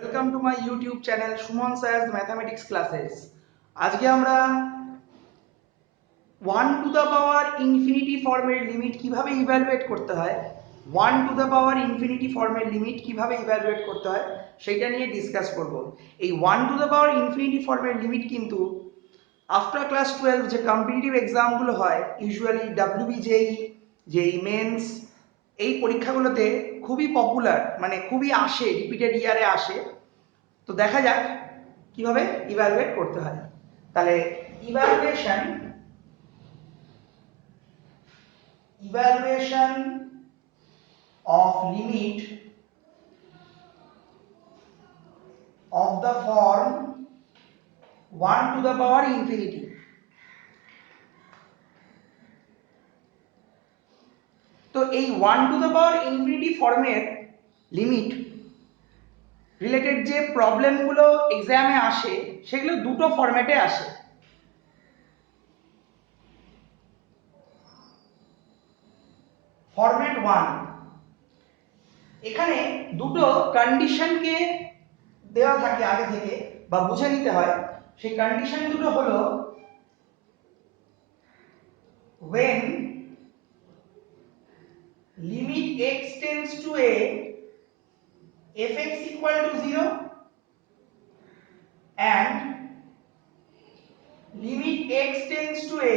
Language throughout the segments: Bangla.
Welcome to my YouTube channel Suman sir's mathematics classes. আজকে আমরা 1 টু দ্য পাওয়ার ইনফিনিটি ফর্মের লিমিট কিভাবে ইভ্যালুয়েট করতে হয়, 1 টু দ্য পাওয়ার ইনফিনিটি ফর্মের লিমিট কিভাবে ইভ্যালুয়েট করতে হয় সেটা নিয়ে ডিসকাস করব। এই 1 টু দ্য পাওয়ার ইনফিনিটি ফর্মের লিমিট কিন্তু আফটার ক্লাস 12 যে কম্পিটিটিভ এক্সামগুলো হয়, ইউজুয়ালি ডাব্লিউবিজেই, জেই মেন্স, এই পরীক্ষাগুলোতে খুবই পপুলার, মানে খুবই আসে, রিপিটেড ইয়ারে আসে। তো দেখা যাক কিভাবে ইভ্যালুয়েট করতে হয়। তাহলে evaluation evaluation of limit of the form 1 to the power infinity. তো এই 1 টু দ্য পাওয়ার ইনফিনিটি ফর্মের লিমিট রিলেটেড যে প্রবলেমগুলো এক্সামে আসে সেগুলো দুটো ফরম্যাটে আসে। ফরম্যাট 1, এখানে দুটো কন্ডিশনকে দেওয়া থাকে আগে থেকে বা বুঝে নিতে হয়। সেই কন্ডিশন দুটো হলো when limit x tends to a fx equal to 0 and limit x tends to a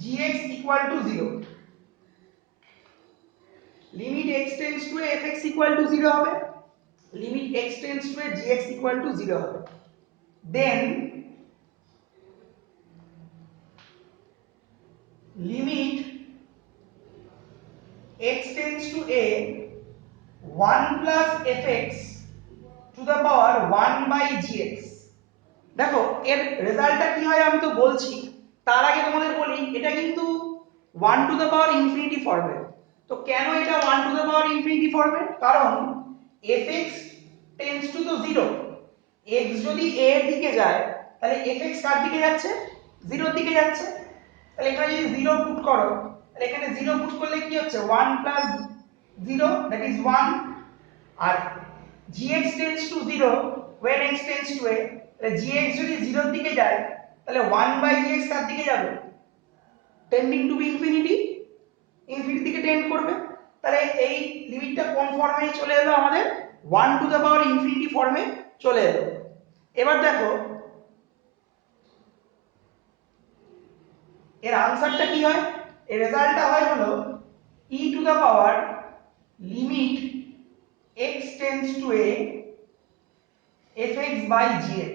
gx equal to 0. limit x tends to a fx equal to 0 হবে, limit x tends to a gx equal to 0 হবে। then limit x tends to a 1 plus fx to the power 1 by gx। দেখো এর রেজাল্টটা কি হয় আমি তো বলছি, তার আগে তোমাদের বলি এটা কিন্তু 1 টু দ্য পাওয়ার ইনফিনিটি ফর্মে। তো কেন এটা 1 টু দ্য পাওয়ার ইনফিনিটি ফর্মে? কারণ fx টেন্ডস টু তো 0, x যদি a এর দিকে যায় তাহলে fx কার দিকে যাচ্ছে? 0 এর দিকে যাচ্ছে। তাহলে এখানে যদি 0 পুট করো তাহলে এখানে 0 পুট করলে কি হচ্ছে 1 প্লাস 0 দ্যাট ইজ 1। আর gx tends to 0 when x tends to a, তাহলে gx যদি 0 এর দিকে যায় তাহলে 1 বাই gx কার দিকে যাবে? Tending to be infinity, infinity দিকে টেন্ড করবে। তাহলে এই লিমিটটা কোন ফর্মে চলে এলো? আমাদের 1 টু দ্য পাওয়ার ইনফিনিটি ফর্মে চলে এলো। এবার দেখো এর আনসারটা কি হয়, এর রেজাল্টটা হয় হলো e two the power limit x tends to a fx by gx,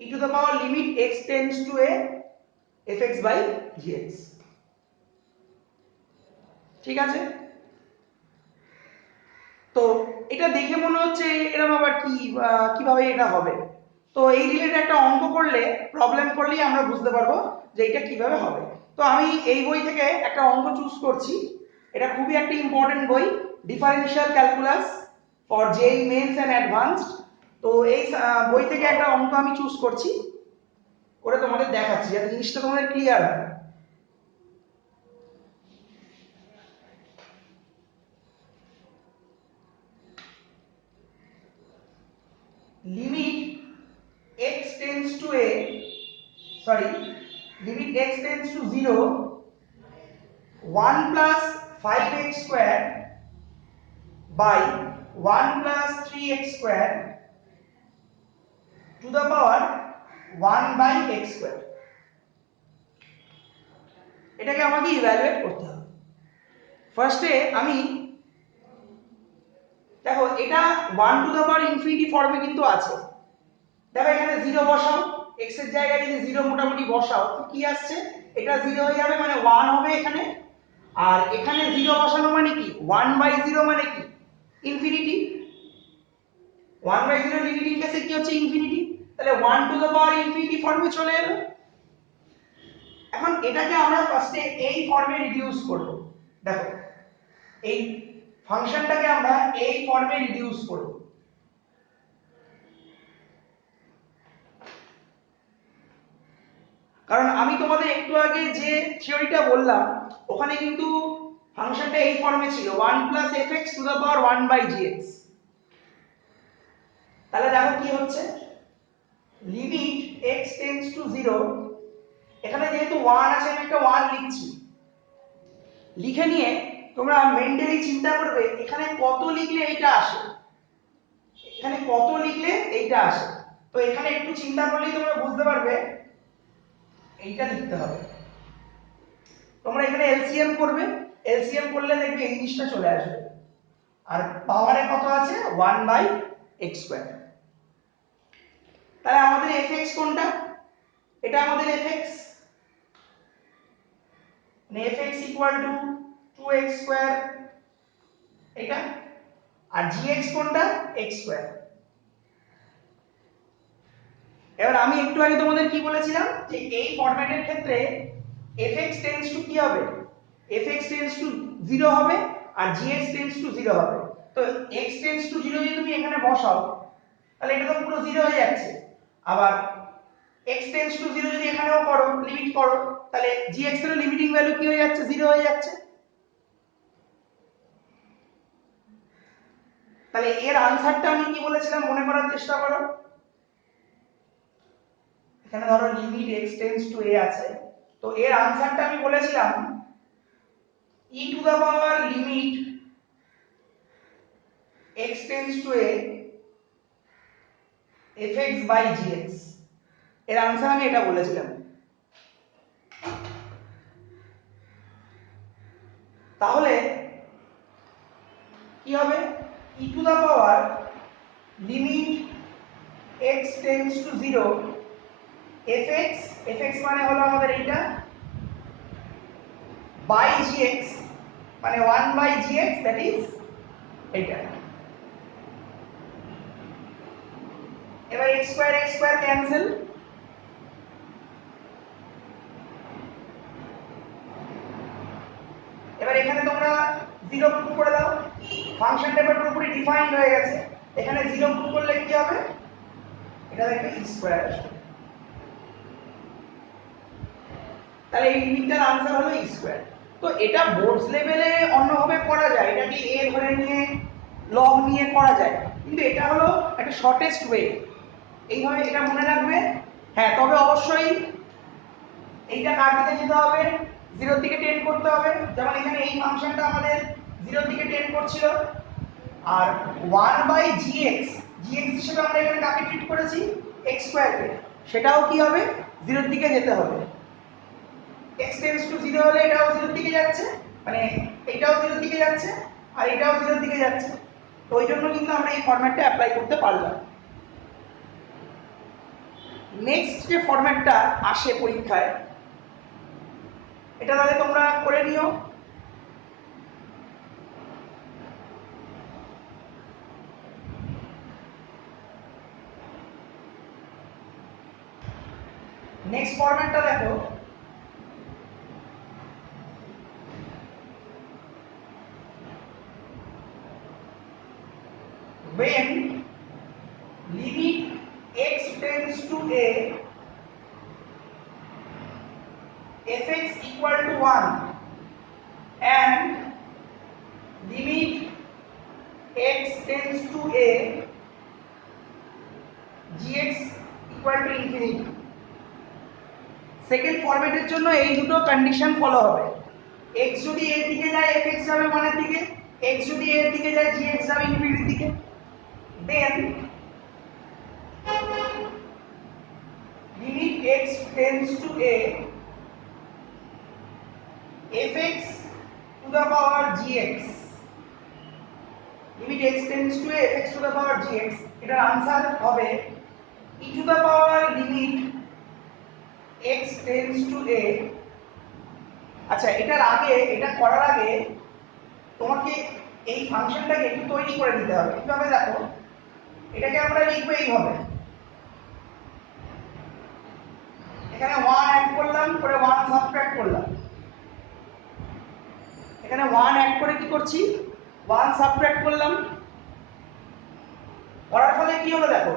e to the power limit x tends to a fx by gx। ঠিক আছে? তো এটা দেখে মনে হচ্ছে এরকম আবার কি, কিভাবে এটা হবে? তো এই রিলেটেড একটা অঙ্ক করলে, প্রবলেম করলেই আমরা বুঝতে পারবো যে এটা কিভাবে হবে। তো আমি এই বই থেকে একটা অঙ্ক চুজ করছি, এটা খুবই একটা ইম্পর্টেন্ট বই, differential calculus for JEE Mains and advanced. তো এই বই থেকে একটা অঙ্ক আমি চুজ করছি, করে তোমাদের দেখাচ্ছি যাতে জিনিসটা তোমাদের ক্লিয়ার হয়। limit x tends to a sorry limit x tends to 0 1 plus 5x square by 1 plus 3x square to the power 1 by x square। এটাকে আমাকে ইভ্যালুয়েট করতে হবে। ফার্স্টে আমি দেখো এটা 1 টু দ্য পাওয়ার ইনফিনিটি ফর্মে কিন্তু আছে। দেখো এখানে 0 বসাও, x এর জায়গায় যদি 0 মোটামুটি বসাও তো কি আসছে? এটা 0 হয়ে যাবে, মানে 1 হবে এখানে। আর এখানে 0 বসানো মানে কি? 1 বাই 0 মানে কি? ইনফিনিটি। 1 বাই 0 লিমিটিং কেসে কি হচ্ছে? ইনফিনিটি। তাহলে 1 টু দ্য পাওয়ার ইনফিনিটি ফর্মে চলে এলো। এখন এটাকে আমরা ফার্স্টে এই ফর্মে রিডিউস করব। দেখো এই ফাংশনটাকে আমরা এই ফর্মে রিডিউস করব। কারণ আমি তোমাদের একটু আগে যে থিওরিটা বললাম ওখানে কিন্তু ফাংশনটা এই ফর্মে ছিল 1 plus fx to the power 1 by gx। কি হচ্ছে লিমিট x টেন্ডস টু 0, এখানে যেহেতু 1 আছে আমি একটা 1 লিখছি, লিখে নিয়ে তোমরা মেন্টালি চিন্তা করবে এখানে কত লিখলে এইটা আসে, এখানে কত লিখলে এইটা আসে। তো এখানে একটু চিন্তা করলেই তোমরা বুঝতে পারবে এইটা লিখতে হবে। তোমরা এখানে এলসিএম করবে, এলসিএম করলে দেখবে এই জিনিসটা চলে আসবে। আর পাওয়ারে কত আছে 1/x²। তাহলে আমাদের fx কোনটা, এটা আমাদের fx, মানে fx = 2x², এটা। আর gx কোনটা x²। এবার আমি একটু আগে তোমাদের কি বলেছিলাম যে এই ফরম্যাটের ক্ষেত্রে fx টেন্ডস টু কি হবে, fx টেন্ডস টু 0 হবে আর gx টেন্ডস টু 0 হবে। তো x টেন্ডস টু 0 যদি তুমি এখানে বসাও তাহলে এটা তো পুরো 0 হয়ে যাচ্ছে। আবার x টেন্ডস টু 0 যদি এখানেও করো, লিমিট করো, তাহলে gx এর লিমিটিং ভ্যালু কি হয়ে যাচ্ছে 0 হয়ে যাচ্ছে। তাহলে এর আনসারটা আমি কি বলেছিলাম মনে করার চেষ্টা করো। এখানে ধরো limit x tends to a আছে, তো এর আনসারটা আমি বলেছিলাম e to the power limit x tends to a fx/gx, এর আনসার আমি এটা বলেছিলাম। তাহলে কি হবে e to the power limit x tends to 0 fx মানে হলো আমাদের এইটা বাই gx, মানে 1/gx, দ্যাট ইজ এইটা। এবার x² ক্যান্সেল, এবার এখানে তোমরা 0 পুট করে দাও, ফাংশনটা এবার পুরোপুরি ডিফাইন্ড হয়ে গেছে। এখানে 0 পুট করলে কি হবে, এটা দেখবে e² আসবে। তাহলে এই লিমিটটার আনসার হলো e²। তো এটা বোর্ডস লেভেলে অন্যভাবে করা যায়, এটাকে a ধরে নিয়ে লগ নিয়ে করা যায়, কিন্তু এটা হলো একটা শর্টেস্ট ওয়ে। এইভাবে এটা মনে রাখবে। হ্যাঁ, তবে অবশ্যই এইটা কার দিকে যেতে হবে, 0 থেকে 10 করতে হবে। যেমন এখানে এই ফাংশনটা আমাদের 0 থেকে 10 করছিল, আর 1/gx, gx হিসেবে আমরা এখানে কাকে ট্রিট করেছি x² কে, সেটাও কি হবে 0 এর দিকে যেতে হবে। x টেন্ডস টু 0 হলে এটাও 0 এর দিকে যাচ্ছে, মানে এটাও 0 এর দিকে যাচ্ছে আর এটাও 0 এর দিকে যাচ্ছে। তো ওই জন্য কিন্তু আমরা এই ফরম্যাটটা অ্যাপ্লাই করতে পারলাম। নেক্সট যে ফরম্যাটটা আসে পরীক্ষায়, এটা তাহলে তোমরা করে নিও। নেক্সট ফরম্যাটটা দেখো, when limit x tends to a fx = 1 and limit x tends to a gx = infinity। Second ফরম্যাটের জন্য এই দুটো কন্ডিশন ফলো হবে। x যদি এর দিকে যায় fx যাবে 1 এর দিকে, x যদি এর দিকে যায় gx যাবে ইনফিনিটির দিকে। দেন limit x tends to a fx to the power gx, limit x tends to a fx to the power gx, এটার आंसर হবে e to the power limit x tends to a। আচ্ছা, এটার আগে, এটা করার আগে তোমাকে এই ফাংশনটাকে একটু তৈরি করে নিতে হবে। কিভাবে দেখো, এটাকে আমরা লিখবো এইভাবে, এখানে 1 অ্যাড করলাম, করে 1 সাবট্রাক্ট করলাম, এখানে 1 অ্যাড করে কি করছি 1 সাবট্রাক্ট করলাম, করার ফলে কি হলো দেখো,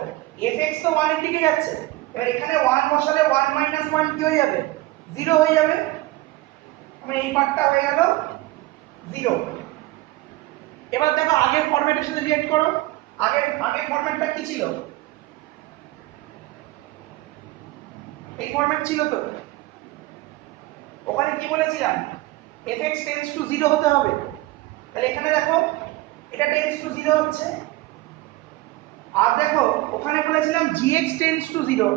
fx তো 1 এর দিকে যাচ্ছে, এবার এখানে 1 বসালে 1 - 1 কি হয়ে যাবে 0 হয়ে যাবে, মানে এই পার্টটা হয়ে গেল 0। এবার দেখো আগের ফরম্যাটের সাথে রিলেট করো, আগের ফরম্যাটটা কি ছিল, এই ফরম্যাট ছিল তো। ওখানে কি বলেছিলাম fx টেন্ডস টু 0 হতে হবে, তাহলে এখানে দেখো এটা টেন্ডস টু 0 হচ্ছে। আর দেখো ওখানে বলেছিলাম gx টেন্ডস টু 0,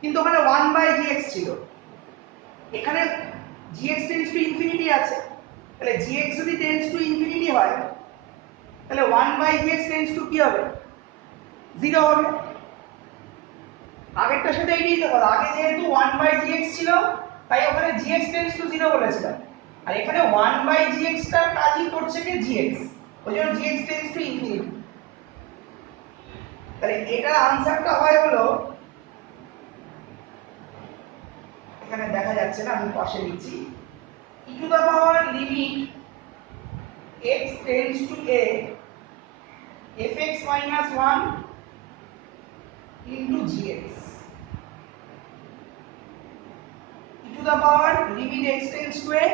কিন্তু ওখানে 1/gx ছিল, এখানে gx টেন্ডস টু ইনফিনিটি আছে, তাহলে gx যদি টেন্ডস টু ইনফিনিটি হয় তাহলে 1/gx টেন্ডস টু কি হবে 0 হবে। আগেরটার সাথে এইটাই তো কথা, আগে যেহেতু 1/gx ছিল তাই ওখানে gx টেন্ডস টু 0 বলেছিলাম, আর এখানে 1/gx টার কাজই করছে কি gx, ওই জন্য gx টেন্ডস টু ইনফিনিটি। তাহলে এটার আনসারটা হয় হলো, এখানে দেখা যাচ্ছে না আমি পাশে লিখছি, e to the power limit x tends to a fx minus 1 into gx, e to the power limit x tends to a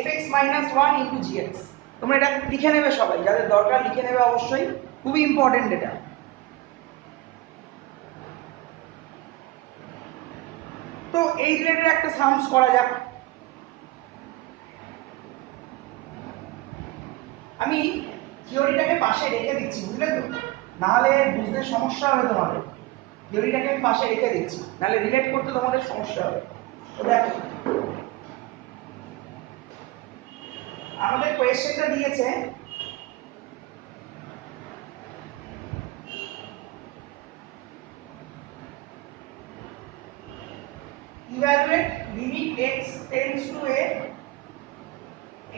fx minus 1 into gx। তোমরা এটা লিখে নেবে সবাই, যাদের দরকার লিখে নেবে অবশ্যই, খুবই ইম্পর্টেন্ট এটা। তো এই রিলেটেড একটা সামস করা যাক। আমি থিওরিটাকে পাশে রেখে দিচ্ছি, বুঝলে তো, নাহলে বুঝতে সমস্যা হবে তোমাদের। থিওরিটাকে আমি পাশে রেখে দিচ্ছি, নাহলে রিলেট করতে তোমাদের সমস্যা হবে। তো দেখো আমাদের কোয়েশ্চেনটা দিয়েছে evaluate limit x tends to a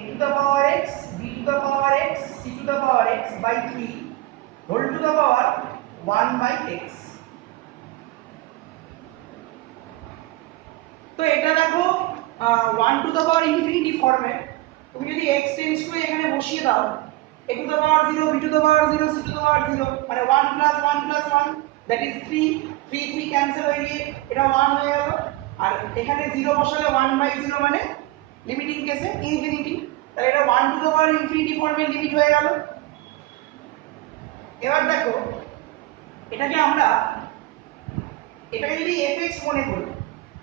to the power x b to the power x c to the power x by 3 whole to the power 1 by x। তো এটা দেখো 1 to the power infinity format, তুমি যদি x tends to এখানে বসিয়ে দাও a to the power 0 b to the power 0 c to the power 0 মানে 1 plus 1 plus 1 that is 3 3 3 cancel হয়ে গিয়ে এটা 1 হয়ে গেল, আর এখানে 0 বসালে 1/0 মানে লিমিটিং কেসে ইনফিনিটি, তাহলে এটা 1 to the power infinity ফর্মে লিমিট হয়ে গেল। এবার দেখো এটাকে আমরা এটাকে যদি fx মনে করি,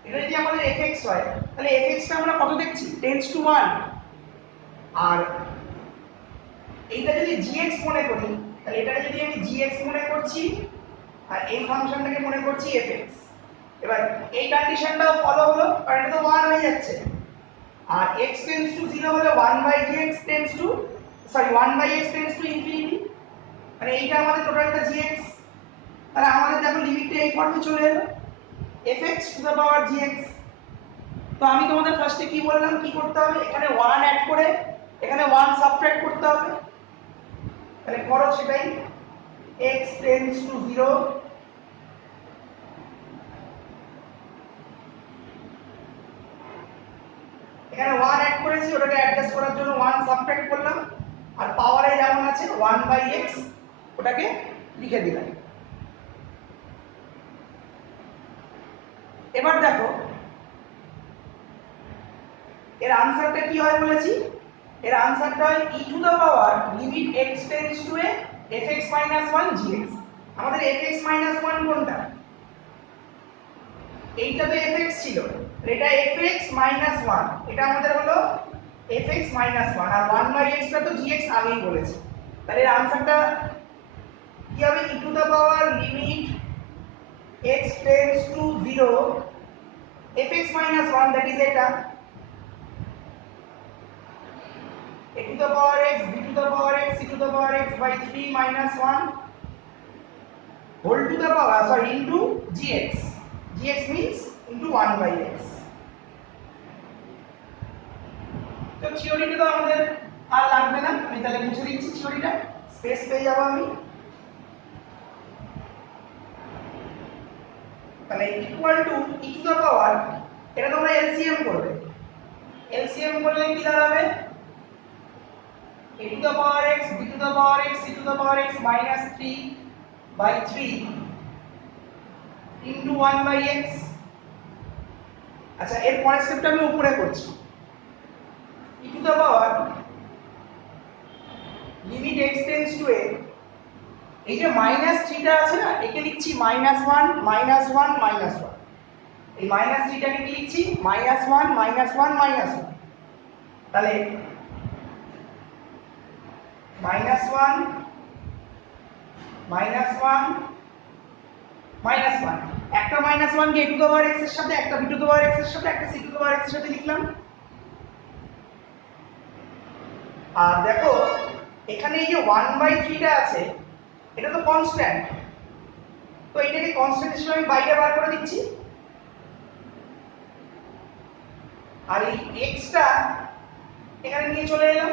এটা যদি আমাদের fx হয় তাহলে fx টা আমরা কত দেখছি টেন্ডস টু 1, আর এইটা যদি gx মনে করি তাহলে এটাকে যদি আমি gx মনে করছি আর এই ফাংশনটাকে মনে করছি fx। এবার এই কন্ডিশনটাও ফলো হলো, কারণ এটা তো 1 হয়ে যাচ্ছে, আর x টেন্ডস টু 0 হলে 1/gx tends to 1/x tends to infinity, মানে এইটা আমাদের টোটালটা gx, তাহলে আমাদের দেখো লিমিটটা এই ফর্মে চলে এলো fx two the power gx। তো আমি তোমাদের ফার্স্টে কি বললাম কি করতে হবে, এখানে 1 অ্যাড করে এখানে 1 সাবট্রাক্ট করতে হবে, তাহলে করো সেটাই, x টেন্ডস টু 0 এখানে 1 অ্যাড করেছি, ওটাকে অ্যাডজাস্ট করার জন্য 1 সাবট্রাক্ট করলাম, আর পাওয়ারে যেমন আছে 1/x ওটাকে লিখে দিলাম। এবার দেখো এর আনসারটা কি হয় বলেছি, এর আনসারটা হয় e two the power limit x tends to a fx minus 1 gx। আমাদের fx minus 1 কোনটা, এইটা তো fx ছিল, এটা fx minus 1, এটা আমাদের হলো fx minus 1, আর 1/x টা তো gx আগেই বলেছি, তাহলে এর আনসারটা কি হবে e two the power limit x tends to 0 fx minus 1 that is এটা a to the power x b to the power x c to the power x by 3 minus 1 whole to the power into gx, gx means into 1/x। তো থিওরিটা তো আমাদের আর লাগবে না, আমি তাহলে মুছে দিচ্ছি থিওরিটা, স্পেস পেয়ে যাব আমি। তাহলে equal to e two the পাওয়ার, এটা তোমরা এলসিএম করবে, এলসিএম করলে কি দাঁড়াবে a to the power x b to the power x c to the power x minus 3 by 3 into 1/x। আচ্ছা এর পরের স্টেপটা আমি উপরে করছি, e to the power limit x tends to a, এই যে -3 টা আছে না, একে লিখছি -1 -1 -1, এই মাইনাস থ্রিটাকে কি লিখছি minus one minus one minus one, তাহলে minus one minus one minus one, একটা মাইনাস ওয়ান কে A to the power x এর সাথে, একটা B to the power x এর সাথে, একটা C to the power x এর সাথে লিখলাম। আর দেখো এখানে এই যে 1/3 টা আছে এটা তো কনস্ট্যান্ট, তো এটাকে কনস্ট্যান্ট হিসেবে আমি বাইরে বার করে দিচ্ছি। আর এই এক্সটা এখানে নিয়ে চলে এলাম।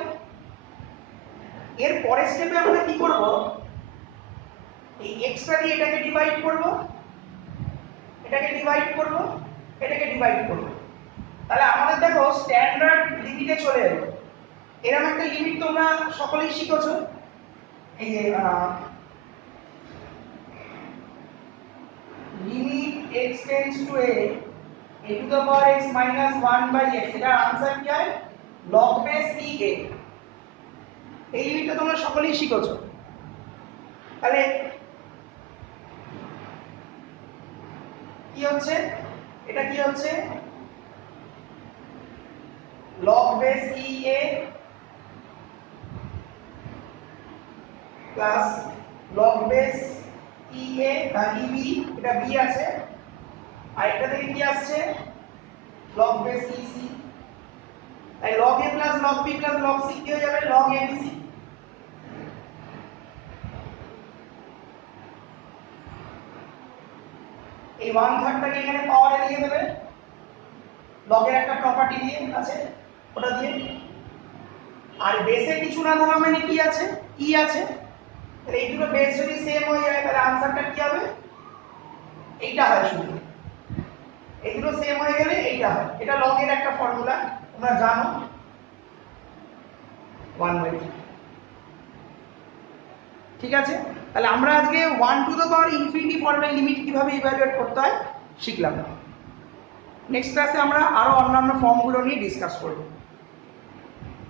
এর পরের স্টেপে আমরা কি করব, এই এক্সটা দিয়ে এটাকে ডিভাইড করব, এটাকে ডিভাইড করব, এটাকে ডিভাইড করব। তাহলে আমাদের দেখো স্ট্যান্ডার্ড লিমিটে চলে এলো। এরকম একটা লিমিট তোমরা সকলেই শিখেছো, এই যে limit x tends to a two the power x minus 1/x, এটার आंसर কি হয় log base e a। এই লিমিটটা তোমরা সকলেই শিখেছো। তাহলে কি হচ্ছে, এটা কি হচ্ছে log base e a plus log base e a e b, এটা b আছে, আর এটা থেকে কি আসছে log base e c, তাই log a plus log b plus log c কি হয়ে যাবে log a b c। এই 1/3 টাকে এখানে পাওয়ারে দিয়ে দেবে, log এর একটা প্রপার্টি দিয়ে আছে ওটা দিয়ে, আর বেসে কিছু না থাকা মানে কি আছে e আছে, তাহলে এই দুটো বেস যদি সেম হয়ে যায় তাহলে आंसरটা কি হবে এইটা হয় শুধু, এই দুটো সেম হয়ে গেলে এইটা হয়। এটা log এর একটা ফর্মুলা তোমরা জানো 1/3। ঠিক আছে, তাহলে আমরা আজকে 1 টু দ্য পাওয়ার ইনফিনিটি ফর্মের লিমিট কিভাবে ইভ্যালুয়েট করতে হয় শিখলাম। নেক্সট ক্লাসে আমরা আরো অন্যান্য ফর্মগুলো নিয়ে ডিসকাস করব।